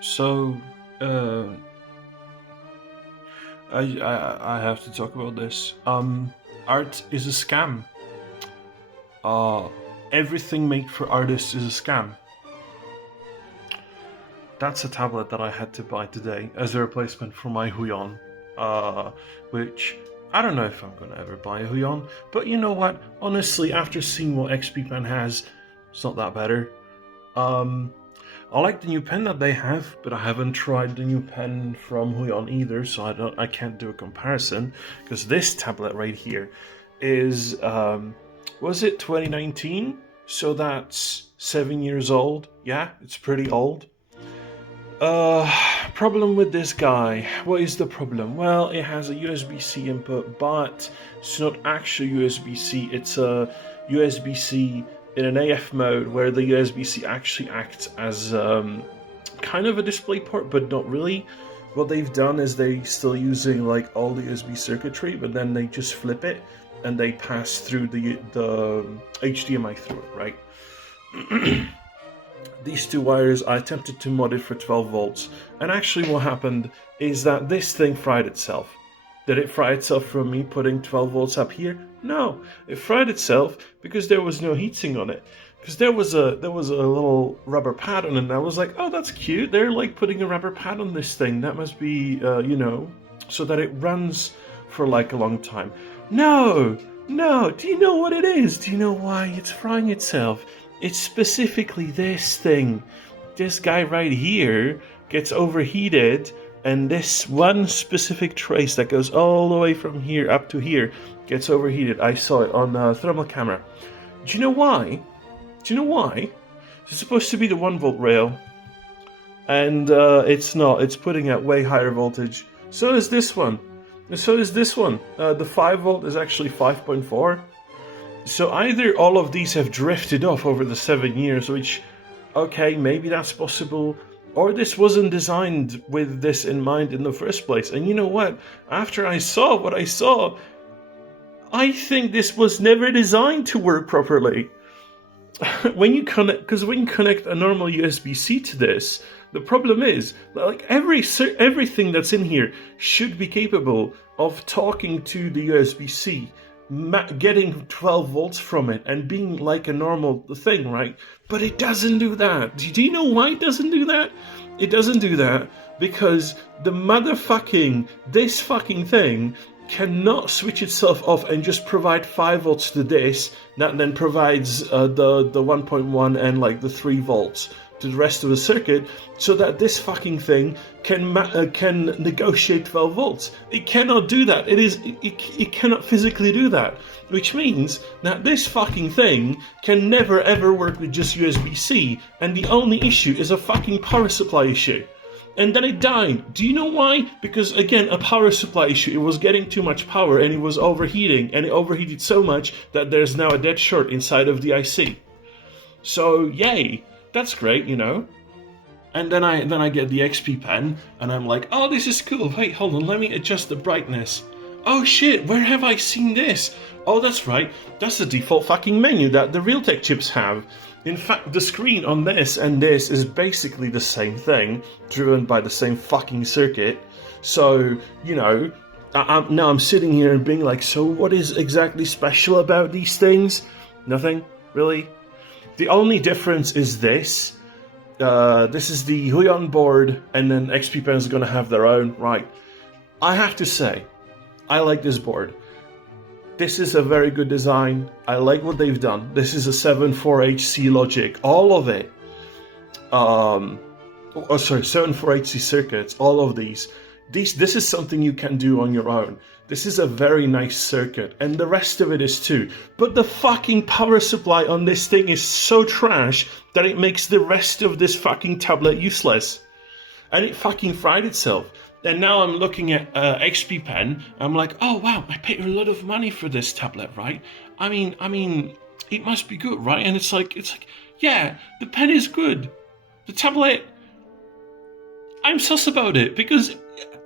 So, uh, I have to talk about this. Art is a scam. Uh, Everything made for artists is a scam. That's a tablet that I had to buy today as a replacement for my Huion, which I don't know if I'm gonna ever buy a Huion. But you know what? Honestly, after seeing what XP Pen has, it's not that better. Um, I like the new pen that they have, but I haven't tried the new pen from Huion either, so I can't do a comparison because this tablet right here is was it 2019? So that's 7 years old. Yeah, it's pretty old. Uh, Problem with this guy. What is the problem? Well, it has a USB-C input, but it's not actual USB-C. It's a USB-C in an AF mode where the USB-C actually acts as kind of a display port, but not really. What they've done is they still using like all the USB circuitry, but then they just flip it and they pass through the HDMI through it, right? These two wires, I attempted to mod it for 12 volts, and actually what happened is that this thing fried itself. Did it fry itself from me putting 12 volts up here? No, it fried itself because there was no heatsink on it. Because there was a little rubber pad on it, and I was like, oh, that's cute. They're like putting a rubber pad on this thing. That must be, so that it runs for like a long time. No, no. Do you know what it is? Do you know why it's frying itself? It's specifically this thing. This guy right here gets overheated, and this one specific trace that goes all the way from here up to here gets overheated. I saw it on a thermal camera. Do you know why? Do you know why? It's supposed to be the 1 volt rail, and it's not. It's putting out way higher voltage. So is this one. And so is this one. The 5 volt is actually 5.4. So either all of these have drifted off over the 7 years, which, okay, maybe that's possible, or this wasn't designed with this in mind in the first place. And you know what? After I saw what I saw, I think this was never designed to work properly. When you connect a normal USB-C to this, the problem is like everything that's in here should be capable of talking to the USB-C, getting 12 volts from it and being like a normal thing, right? But it doesn't do that. Do you know why it doesn't do that? It doesn't do that because this fucking thing cannot switch itself off and just provide 5 volts to this, that then provides the 1.1 and like the 3 volts to the rest of the circuit, so that this fucking thing can negotiate 12 volts. It cannot do that. It cannot physically do that, which means that this fucking thing can never ever work with just USB-C, and the only issue is a fucking power supply issue. And then it died. Do you know why? Because, again, a power supply issue. It was getting too much power and it was overheating. And it overheated so much that there's now a dead short inside of the IC. So, yay. That's great, you know. And then I get the XP pen and I'm like, oh, this is cool. Wait, hold on. Let me adjust the brightness. Oh, shit. Where have I seen this? Oh, that's right. That's the default fucking menu that the Realtek chips have. In fact, the screen on this and this is basically the same thing, driven by the same fucking circuit. So, you know, now I'm sitting here and being like, so what is exactly special about these things? Nothing, really. The only difference is this. This is the Huion board, and then XP Pen is going to have their own, right? I have to say, I like this board. This is a very good design. I like what they've done. This is a 7.4HC logic. All of it. 7.4HC circuits. All of these. This is something you can do on your own. This is a very nice circuit. And the rest of it is too. But the fucking power supply on this thing is so trash that it makes the rest of this fucking tablet useless. And it fucking fried itself. And now I'm looking at XP Pen. I'm like, oh wow, I paid a lot of money for this tablet, right? I mean, it must be good, right? And it's like, yeah, the pen is good. The tablet, I'm sus about it because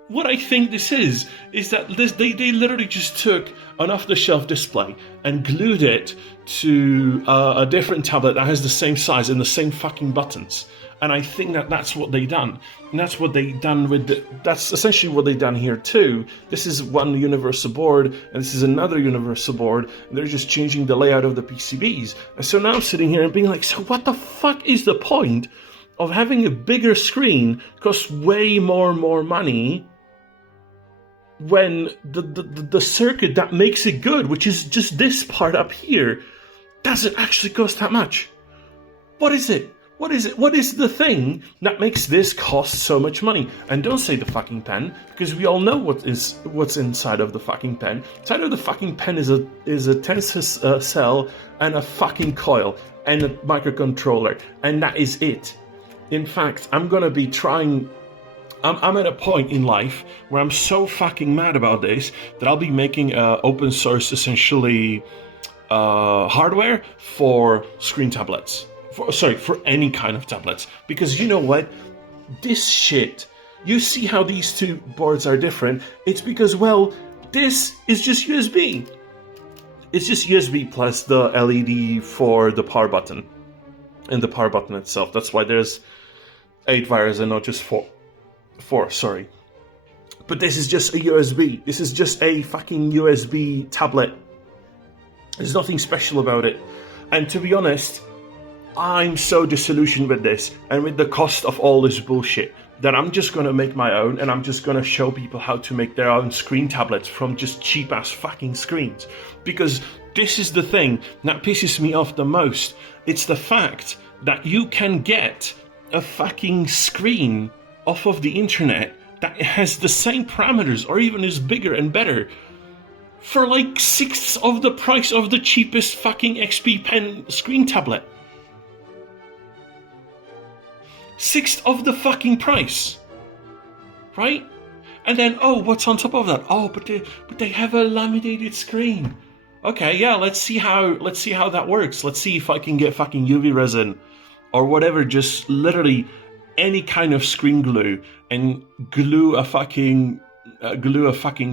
what I think this is that they literally just took an off-the-shelf display and glued it to a different tablet that has the same size and the same fucking buttons. And I think that that's what they done. And that's what they done that's essentially what they done here too. This is one universal board, and this is another universal board, and they're just changing the layout of the PCBs. And so now I'm sitting here and being like, so what the fuck is the point of having a bigger screen cost way more money when the circuit that makes it good, which is just this part up here, doesn't actually cost that much? What is it? What is it? What is the thing that makes this cost so much money? And don't say the fucking pen, because we all know what's inside of the fucking pen. Inside of the fucking pen is a tensor cell and a fucking coil and a microcontroller, and that is it. In fact, I'm gonna be trying. I'm at a point in life where I'm so fucking mad about this that I'll be making open source, essentially, hardware for screen tablets. For any kind of tablets. Because you know what? This shit, you see how these two boards are different? It's because, well, this is just USB. It's just USB plus the LED for the power button. And the power button itself. That's why there's 8 wires and not just 4. 4, sorry. But this is just a USB. This is just a fucking USB tablet. There's nothing special about it. And to be honest, I'm so disillusioned with this and with the cost of all this bullshit that I'm just gonna make my own, and I'm just gonna show people how to make their own screen tablets from just cheap ass fucking screens. Because this is the thing that pisses me off the most. It's the fact that you can get a fucking screen off of the internet that has the same parameters or even is bigger and better for like 1/6 of the price of the cheapest fucking XP Pen screen tablet. 1/6 of the fucking price, right? And then, oh, what's on top of that? Oh, but they have a laminated screen. Okay, yeah, let's see how that works. Let's see if I can get fucking UV resin or whatever, just literally any kind of screen glue, and glue a fucking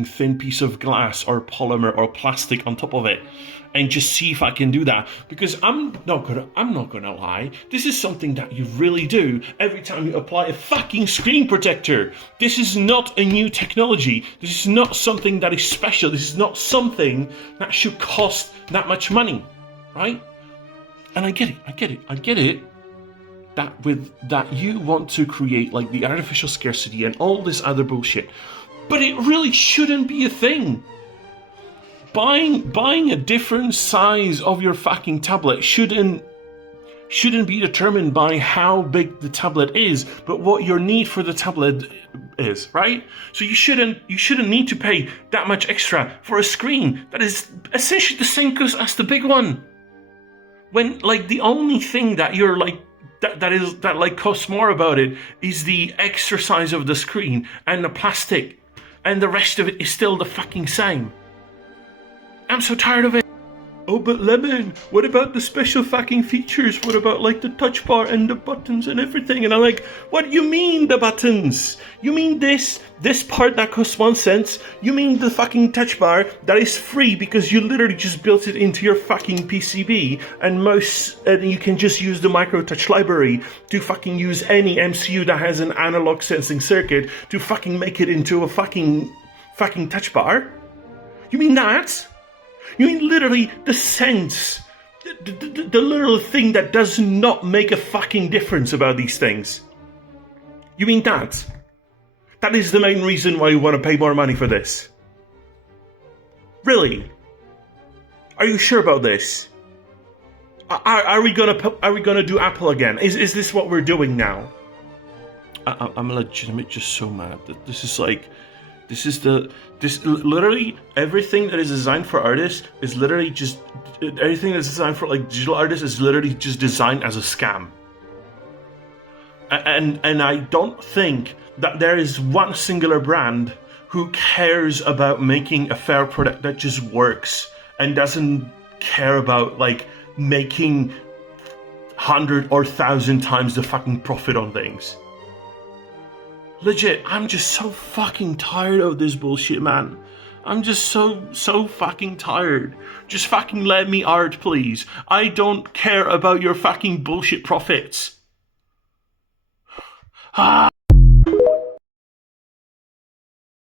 thin piece of glass or polymer or plastic on top of it, and just see if I can do that. Because I'm not gonna lie, this is something that you really do every time you apply a fucking screen protector. This is not a new technology. This is not something that is special. This is not something that should cost that much money, right? And I get it. That you want to create like the artificial scarcity and all this other bullshit. But it really shouldn't be a thing. Buying a different size of your fucking tablet shouldn't be determined by how big the tablet is, but what your need for the tablet is, right? So you shouldn't need to pay that much extra for a screen that is essentially the same cost as the big one. When like the only thing that you're like that costs more about it is the extra size of the screen and the plastic, and the rest of it is still the fucking same. I'm so tired of it. Oh, but Lemon, what about the special fucking features? What about like the touch bar and the buttons and everything? And I'm like, what do you mean the buttons? You mean this part that costs 1 cent? You mean the fucking touch bar that is free because you literally just built it into your fucking PCB, and you can just use the micro touch library to fucking use any MCU that has an analog sensing circuit to fucking make it into a fucking touch bar? You mean that? You mean literally the sense, the little thing that does not make a fucking difference about these things? You mean that? That is the main reason why you want to pay more money for this? Really? Are you sure about this? Are we gonna do Apple again? Is this what we're doing now? I'm legitimate just so mad that this is like. This literally everything that is designed for artists is literally just everything that's designed for like digital artists is literally just designed as a scam. And I don't think that there is one singular brand who cares about making a fair product that just works and doesn't care about like making 100 or 1,000 times the fucking profit on things. Legit, I'm just so fucking tired of this bullshit, man. I'm just so fucking tired. Just fucking let me art, please. I don't care about your fucking bullshit profits. Ha!